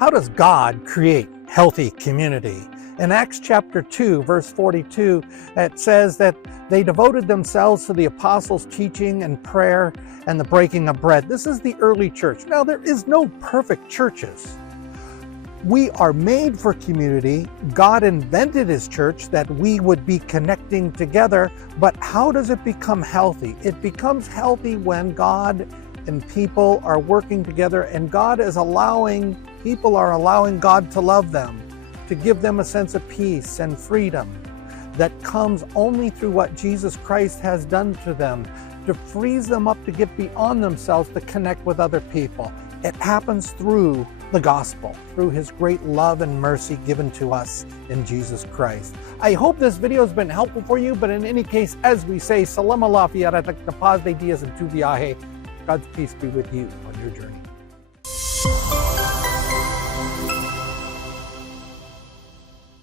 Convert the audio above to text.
How does God create healthy community? In Acts chapter 2, verse 42, it says that they devoted themselves to the apostles' teaching and prayer and the breaking of bread. This is the early church. Now, there is no perfect churches. We are made for community. God invented His church that we would be connecting together. But how does it become healthy? It becomes healthy when God and people are working together, and people are allowing God to love them, to give them a sense of peace and freedom that comes only through what Jesus Christ has done to them, to freeze them up to get beyond themselves, to connect with other people. It happens through the gospel, through His great love and mercy given to us in Jesus Christ. I hope this video has been helpful for you, but in any case, as we say, Salam alafia, paz de dias and tu viaje. God's peace be with you on your journey.